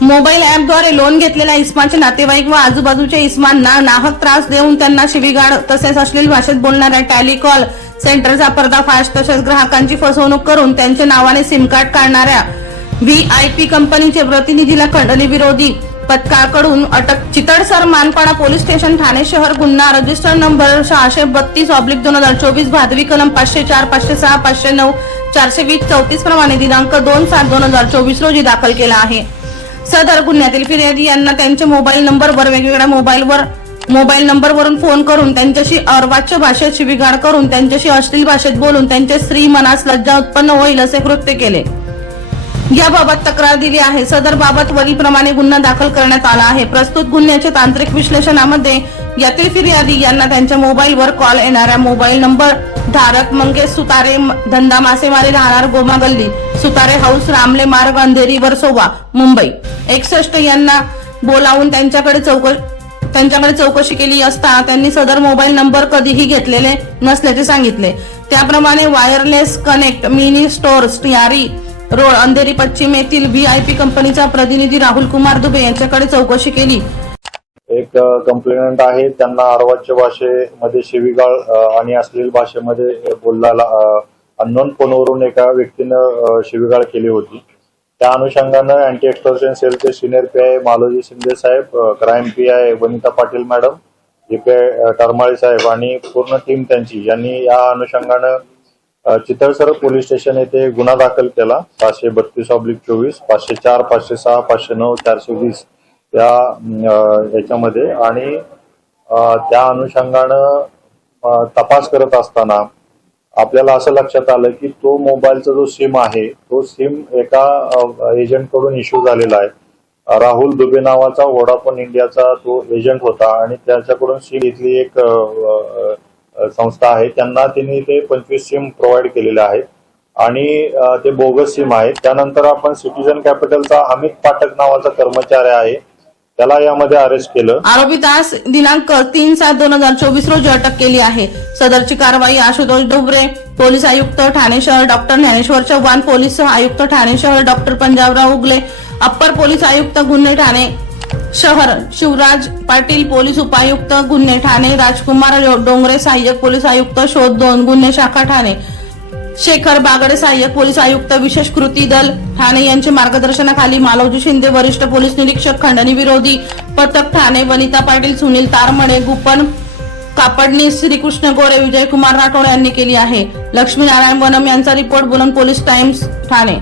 Mobile ऍपद्वारे loan घेतलेल्या इस्मानचे नातेवाईक व आजूबाजूच्या इस्मांना नाहक त्रास देऊन त्यांना शिवीगाळ तसेच अश्लील भाषेत बोलणाऱ्या टॅलिकॉल सेंटरचा पर्दाफाश तसेच ग्राहकांची फसवणूक करून त्यांच्या नावाने सिम कार्ड काढणाऱ्या व्हीआयपी कंपनीचे प्रतिनिधीला खंडणी विरोधी पथकाकडून अटक चितळसर मानपाडा पोलीस स्टेशन ठाणे शहर गुन्हा. रजिस्टर नंबर सहाशे बत्तीस ऑब्लिक दोन हजार चोवीस भादवी कलम पाचशे चार पाचशे सहा पाचशे नऊ चारशे वीस चौतीस प्रमाणे दिनांक दोन सात दोन हजार चोवीस रोजी दाखल केला आहे. सदर गुन्ह्यातील फिर्यादी यांना त्यांच्या मोबाईल नंबरवर वेगवेगळ्या मोबाईलवर मोबाईल नंबरवरून फोन करून त्यांच्याशी अर्वाच्य भाषेत शिवीगाळ करून त्यांच्याशी अश्लील भाषेत बोलून त्यांचे स्त्री मनास लज्जा उत्पन्न होईल असे कृत्य केले. याबाबत तक्रार दिली आहे. सदर बाबत वरीलप्रमाणे गुन्हा दाखल करण्यात आला आहे. प्रस्तुत गुन्ह्याच्या तांत्रिक विश्लेषणामध्ये यातील फिर्यादी यांना त्यांच्या मोबाईलवर कॉल येणाऱ्या मोबाईल नंबर धारक मंगेश सुतारे धंदा मासेमारी राहणार गोमा गल्ली सुतारे हाऊस रामले मार्ग अंधेरी वर्सोवा मुंबई. एकसष्ट यांना बोलावून त्यांच्याकडे चौकशी त्यांच्याकडे चौकशी केली असता त्यांनी सदर मोबाईल नंबर कधीही घेतलेले नसल्याचे सांगितले. त्याप्रमाणे wireless connect mini stores Yari road Andheri पश्चिम येथील व्हीआयपी कंपनीचा प्रतिनिधी राहुल कुमार दुबे यांच्याकडे चौकशी केली. एक कंप्लेनंट आहे. त्यांना अर्वाच्य भाषेमध्ये शिवीगाळ आणि अश्लील भाषेमध्ये बोलला अननोन फोनवरून एका व्यक्तीनं शिवीगाळ केली होती. त्या अनुषंगानं अँटी एक्सटॉर्शन सेलचे senior P I Maloji Shinde Saheb crime P I Vanita Patil madam जे पी आय टरमाळे साहेब आणि पूर्ण टीम त्यांची. यांनी या अनुषंगानं चितळसर पोलीस स्टेशन येथे गुन्हा दाखल केला. पाचशे बत्तीस ऑब्लिक चोवीस पाचशे चार पाचशे सहा पाचशे नऊ चारशे वीस या याच्यामध्ये. आणि त्या अनुषंगानं तपास करत असताना आपल्याला असं लक्षात आलं की तो मोबाईलचा जो सिम आहे तो सिम एका एजंटकडून इश्यू झालेला आहे. राहुल दुबे नावाचा वोडाफोन इंडियाचा तो एजंट होता आणि त्याच्याकडून सिम इथली एक संस्था आहे. त्यांना त्यांनी ते पंचवीस सिम प्रोव्हाइड केलेले आहेत आणि ते बोगस सिम आहे. त्यानंतर आपण सिटीजन कॅपिटलचा अमित पाठक नावाचा कर्मचारी आहे. त्याला यामध्ये अरेस्ट केलं. आरोपितास दिनांक तीन सात दोन हजार चोवीस रोजी अटक केली आहे. सदरची कारवाई आशुतोष डोबरे पोलीस आयुक्त ठाणे शहर डॉक्टर ज्ञानेश्वर चव्हाण पोलीस आयुक्त ठाणे शहर doctor Panjabrao Ugle upper police आयुक्त गुन्हे ठाणे शहर शिवराज पाटील पोलीस उपायुक्त गुन्हे ठाणे राजकुमार डोंगरे सहाय्यक पोलीस आयुक्त शोध दोन गुन्हे शाखा ठाणे. शेखर बागडे सहाय्यक पोलीस आयुक्त विशेष कृती दल ठाणे यांच्या मार्गदर्शनाखाली मालवजी शिंदे वरिष्ठ पोलीस निरीक्षक खंडणी विरोधी पथक ठाणे वनिता पाटील सुनील तारमणे गुप्पन कापडणी श्रीकृष्ण गोरे विजयकुमार राठोड यांनी केली आहे. लक्ष्मीनारायण वनम यांचा रिपोर्ट बुलंद पोलीस टाइम्स ठाणे.